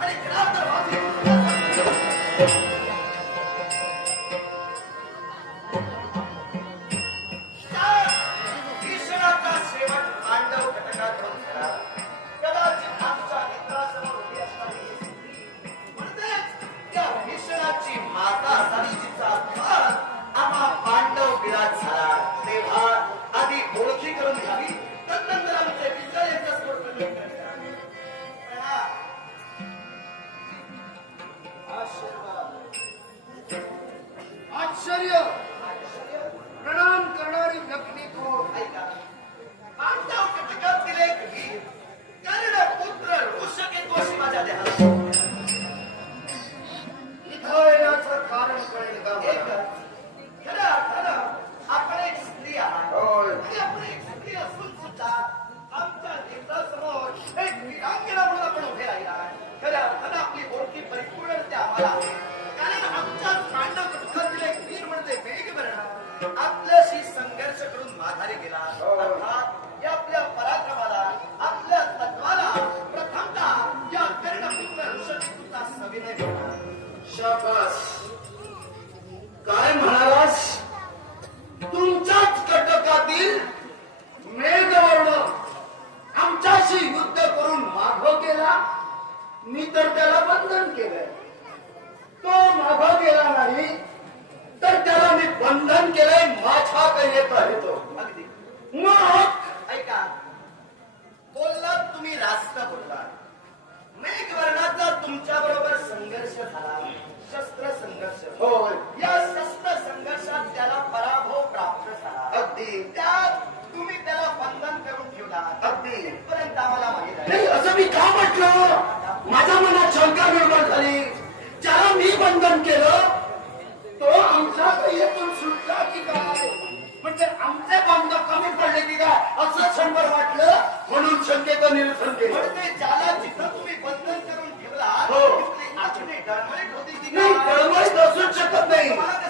Allez, grave, grave, grave. இல்லை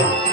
तुझी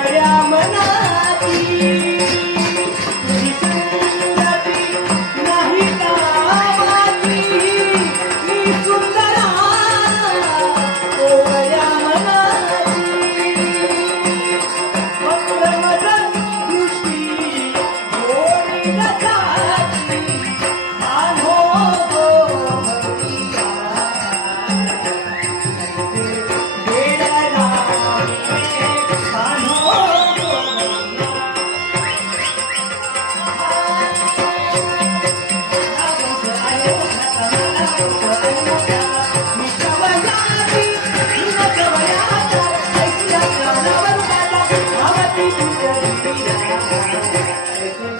कोवळ्या मनाती Thank you.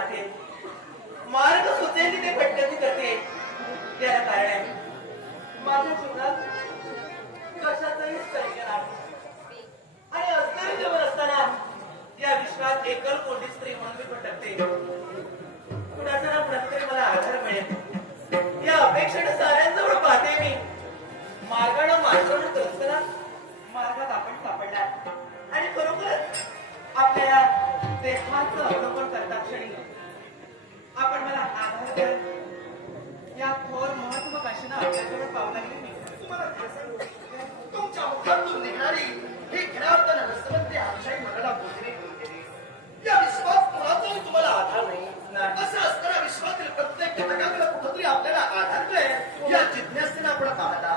जाते. मार्ग सुचेल तिथे भटकंती करते त्याला कारण आहे. माझ्या जीवनात कशाचाही स्थैर्य नाही. आणि असणारे जीवन असताना या विश्वात एकल कोणती स्त्री म्हणून मी भटकते कुणाचा ना प्रत्येक मला आधार मिळेल. या अपेक्षेने साऱ्यांजवळ पाहते मी. मार्गानं मार्गक्रमण करत मार्गात आपण सापडला आणि खरोखरच आपल्या देहाचं अवलोकन करता क्षणी आपण मला आधार द्या या थोर महत्वाकाशीनं आपल्याजवळ पाहू लागले मी. तुम्हाला काय सांगू? तुमच्या मुखातून निघणारी ही खऱ्या रसवंती आमच्याही मनाला बोलणे या विश्वास कोणाचाही तुम्हाला आधार नाही. असं असताना विश्वातील प्रत्येक घटकाकडे कुठंतरी आपल्याला आधार मिळेल. या जिज्ञासेने आपण पाहता.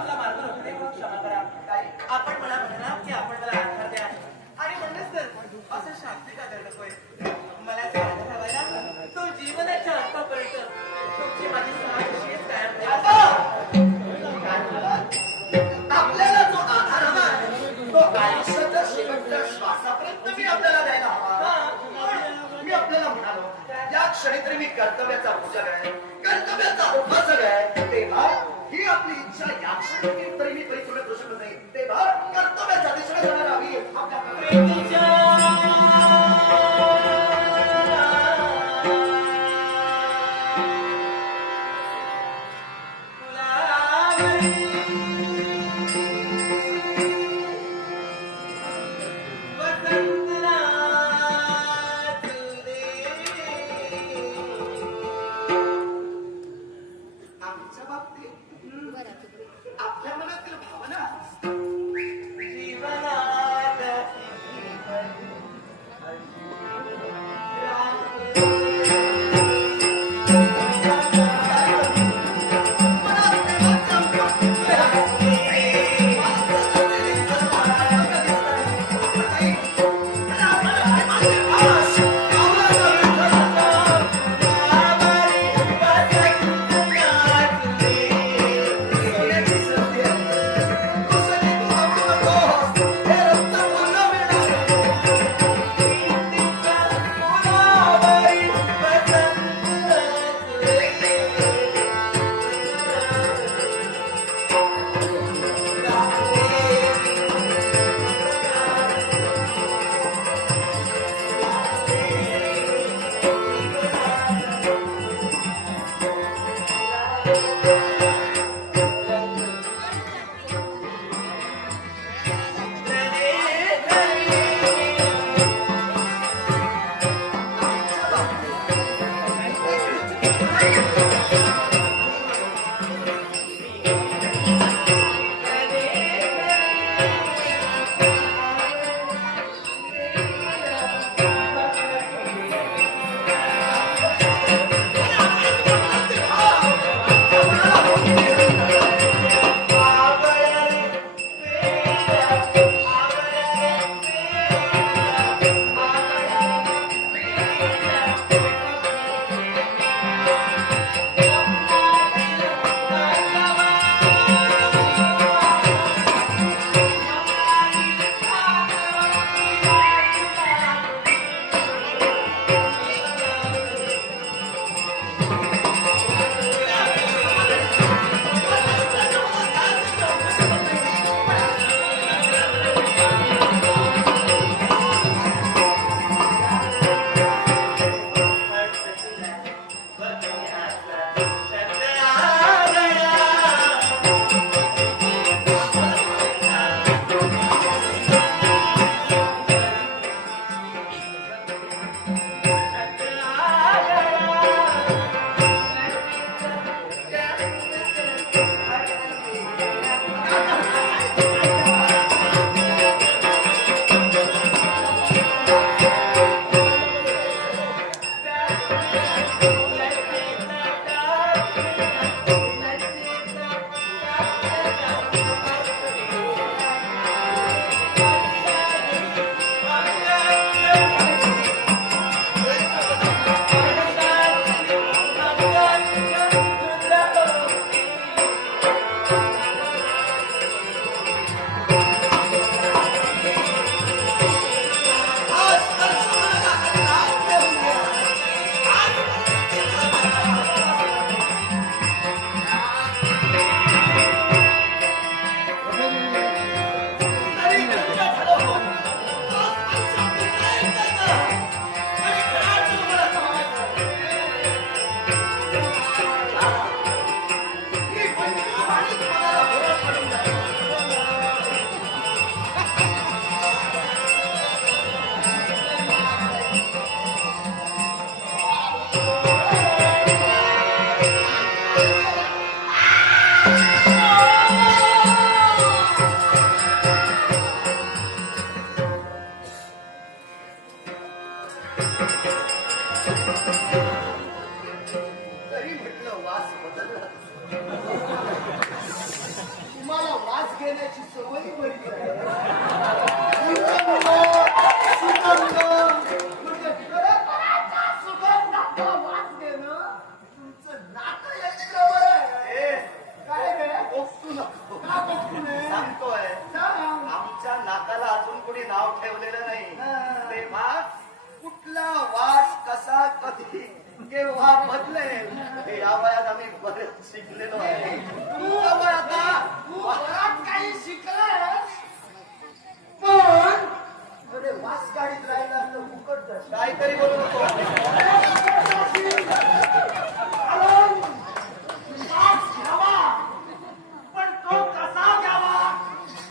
आपला मार्ग रोखते म्हणून क्षमा करा. काय? आपण मला म्हणा की आपण मला आधार द्या. आणि म्हणलंच तर असं शाब्दिक आधार नकोय. मला जे आधार हवायला तो जीवनाच्या अंतापर्यंत तुमची माझी सहाशेच कायम आपल्याला जो आधार हवा तो आयुष्याच्या शेवटच्या श्वासापर्यंत मी आपल्याला द्यायला हवा. मी आपल्याला म्हणालो या क्षणी तरी मी कर्तव्याचा पूजक आहे कर्तव्याचा उपासक आहे तेव्हा ही आपली इच्छा या क्षणी तरी मी परिपूर्ण करू शकत नाही तेव्हा कर्तव्याच्या दिशेने जाणार आम्ही आपल्या आमच्या अजून कोणी नाव ठेवलेलं नाही. तेव्हा कुठला वास कसा कधी केव्हा बदलेल हे या वयात आम्ही बरेच शिकलेलो आहे तू आता काही शिकलास पण अरे वास गाडीत राहिला तर फुकट. काहीतरी बोलू नको कारण वास घ्यावा पण तो कसा घ्यावा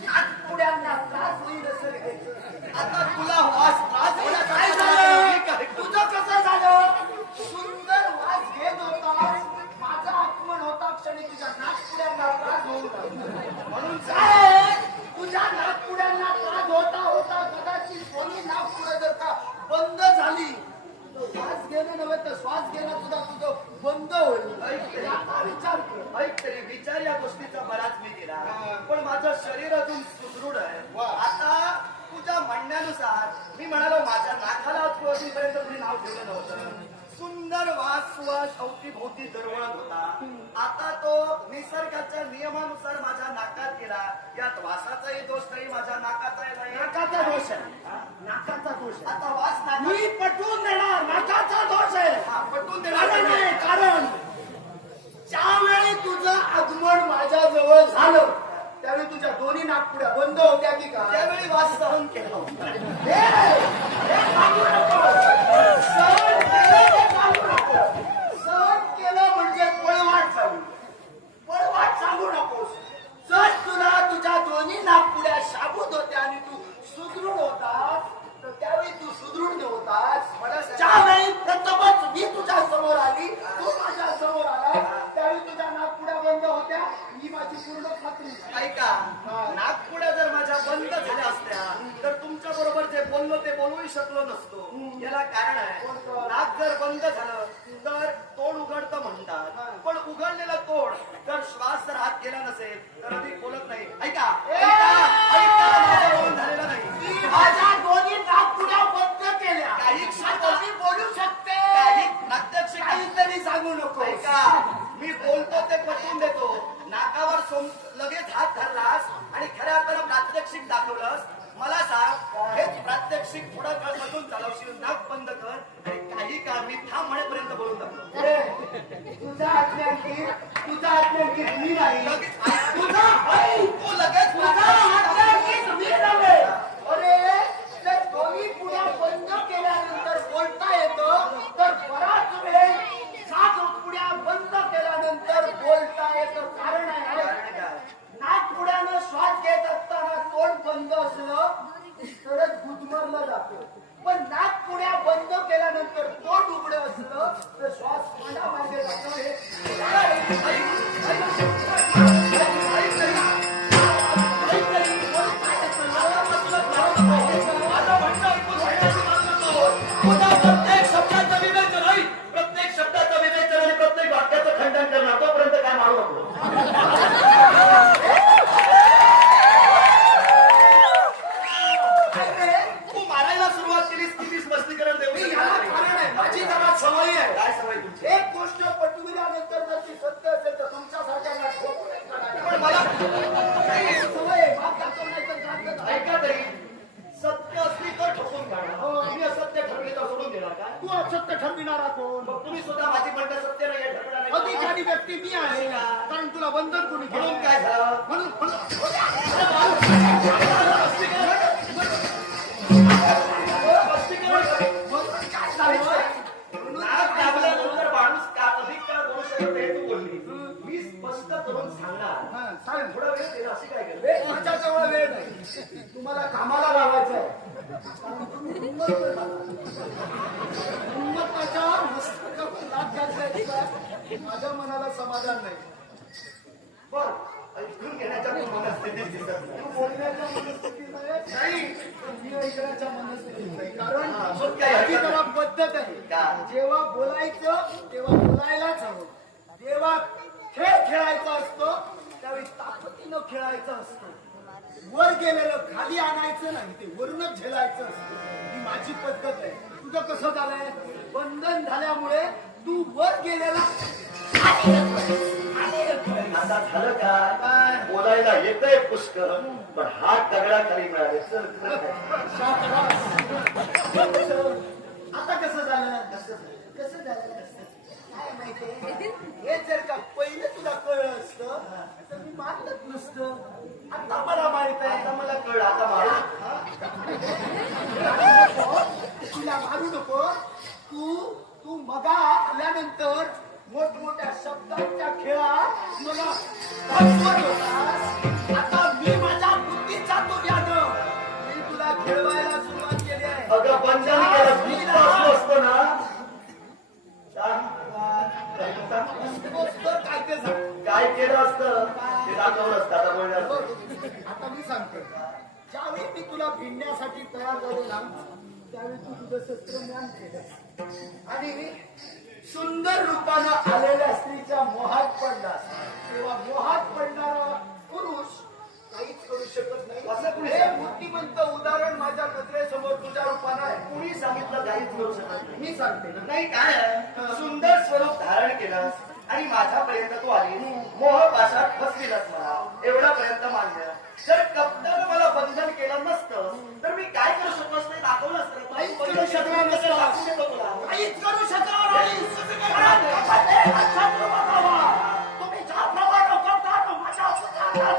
नागपुड्यांना त्रास होईल असं घ्यायचं आता तुला वास त्रास होण्याचा काय मी झालं काय तुझं कसं झालं सुंदर वास घेत होतास माझा आगमन होता क्षणी तुझ्या नागपुड्यांना त्रास होऊ लागला म्हणून काय तुझ्या नागपुड्यांना त्रास होता होता कदाचित कोणी नागपुडं जर का बंद झाली श्वास घेणं नव्हे तर श्वास घेणं सुद्धा तुझं बंद होईल. याचा विचार कर. ऐक तरी विचार या गोष्टीचा बराच मी केला. पण माझं शरीर अजून सुदृढ आहे. आता तुझ्या म्हणण्यानुसार मी म्हणालो माझ्या नाकाला अजूनपर्यंत तुम्ही नाव ठेवलं नव्हतं सुंदर वास सुवास अवतीभोवती दरवळत होता आता तो निसर्गाच्या नियमानुसार माझ्या नाकात गेला यात वासाचाही दोष नाही माझ्या नाकाचाही नाही. नाकाचा दोष आहे. नाकाचा दोष आहे. आता वास नाकात मी पटवून देणार नाकाचा दोष आहे. हा, पटवून देणार कारण आहे, कारण. ज्यावेळी तुझं आगमन माझ्या जवळ झालं त्यावेळी तुझ्या दोन्ही नागपुड्या बंद होत्या की काय? त्यावेळी वास सहन केला होता. हे, हे सांगू नको. सहन केलं हे सांगू नको. सहन केलं म्हणजे पळवाट सांगू पळवाट सांगू नकोस जर तुला तुझ्या दोन्ही नागपुड्या शाबूत होत्या आणि तू सुदृढ होतास तर त्यावेळी तू सुदृढ नव्हतास मला सांग- ज्यावेळी प्रथमच मी तुझ्या समोर आली तू माझ्यासमोर आला त्यावेळी तुझ्या नागपुड्या बंद होत्या ही माझी पूर्ण खात्री आहे. ऐका नागपुड्या जर माझ्या बंद झाल्या असत्या तर तुमच्या बरोबर जे बोललो ते बोलूही शकलो नसतो याला कारण आहे कोणतं? नाक जर बंद झालं तर तोंड उघडतं म्हणतात पण उघडलेलं तोंड जर श्वास जर हात गेला नसेल तर अधिक बोलत नाही ऐका ऐका ऐका माझं बोलून झालेलं नाही मी माझ्या दोन्ही नागपुड्या बंद केल्या काही आता मी बोलू शकते काही प्रात्यक्षिक काहीतरी सांगू नको ऐका मी बोलतो ते पटवून देतो नाकावर सोम लगेच हात धरलास आणि खऱ्या अर्थानं प्रात्यक्षिक दाखवलंस मला सांग हेच प्रात्यक्षिक थोडा काळ मधून चालवशील नाक बंद कर आणि काही काळ मी थांब म्हणेपर्यंत बोलून दाखव ए, तुझा आज्ञांकित तुझा आज्ञांकित मी नाही लगेच ऐक. तुझा ऐक. तू लगेच तुझा आज्ञांकित मी नव्हे अरे जर दोन्ही पुण्या बंद केल्यानंतर बोलता येतं तर बराच वेळ सात पुड्या बंद केल्यानंतर बोलता येतं कारण आहे? नागपुड्यानं श्वास घेत असताना तोंड बंद असलं तरच गुदमरलं जातं पण नागपुड्या बंद केल्यानंतर तोंड उघडं असलं तर श्वास तोंडामार्गे जातो ठरविणारा कोण मग तुम्ही सुद्धा माझी म्हणता सत्य नाही हे ठरवणार नाही. का? अधिकारी व्यक्ती मी आहे. कारण तुला बंधन कोणी केलं? म्हणून काय झालं? म्हणून? नाक दाबल्यानंतर माणूस का अधिक काळ बोलू शकत नाही तू बोलली. मी स्पष्ट करून सांगणार. चालेल. थोडा वेळ देणार अशी काय केलं वेळ माझ्याजवळ वेळ नाही. तुम्हाला कामाला लावायचं आहे माझ्या मनाला समाधान नाही. बर ऐकून घेण्याच्या मनस्थितीत दिसत नाही. तू बोलण्याच्या मनस्थितीत आहे नाही. मी ऐकण्याच्या मनस्थितीत नाही. कारण मग काय माझी हरकत जरा पद्धत आहे. का? जेव्हा बोलायचं तेव्हा बोलायलाच हवं. जेव्हा खेळायचा असतो त्यावेळी ताकदीनं खेळायचं असतं. वर गेलेलं खाली आणायचं नाही ते वरूनच झेलायचं असतं. ही माझी पद्धत आहे. तुझं कसं झालंय? बंधन झाल्यामुळे तू वर गेलेला. खाली येतोय. खाली येतोय. आता झालं का काय? बोलायला येतंय पुष्कळ पण हात दगडा खाली मिळाले. चल तुला काय? आता कसं झालं? कसं झालं? काय माहितीये हे जर का पहिले तुला कळलं असतं तर मी मानलंच नसतं. आता मला माहीत आहे. आता मला कळ आता मारू तुला मारू नको. तू तू मगा आल्यानंतर मोठमोठ्या शब्दांच्या खेळात मला. आता मी माझ्या बुद्धीचा तो ज्ञान मी तुला खेळवायला सुरुवात केली आहे. अगं बंधन केलं. तूच बसलो असतो ना? सांग. तर काय ते सांग. काय केलं असतं? ते दाखवलं असतं आता बोलणार आता मी सांगतो ज्यावेळी मी तुला भिडण्यासाठी तयार झालो ना त्यावेळी तू तुझं शस्त्रज्ञान केलं आणि सुंदर रूपानं आलेल्या स्त्रीच्या मोहात पडलास तेव्हा मोहात पडणारा पुरुष काहीच करू शकत नाही. असं हे बुद्धिमंत उदाहरण माझ्या नजरेसमोर तुझ्या रूपानं आहे. कुणी सांगितलं काहीच करू शकत नाही? मी सांगते ना. नाही काय आहे? सुंदर स्वरूप धारण केलंस आणि माझ्यापर्यंत तू आली. मोहपाशात फसलीलच मला. एवढ्यापर्यंत मान्य जर कप्तानं मला बंधन केलं नसतं. तर मी काय करू शकणार नाही. Thank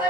you.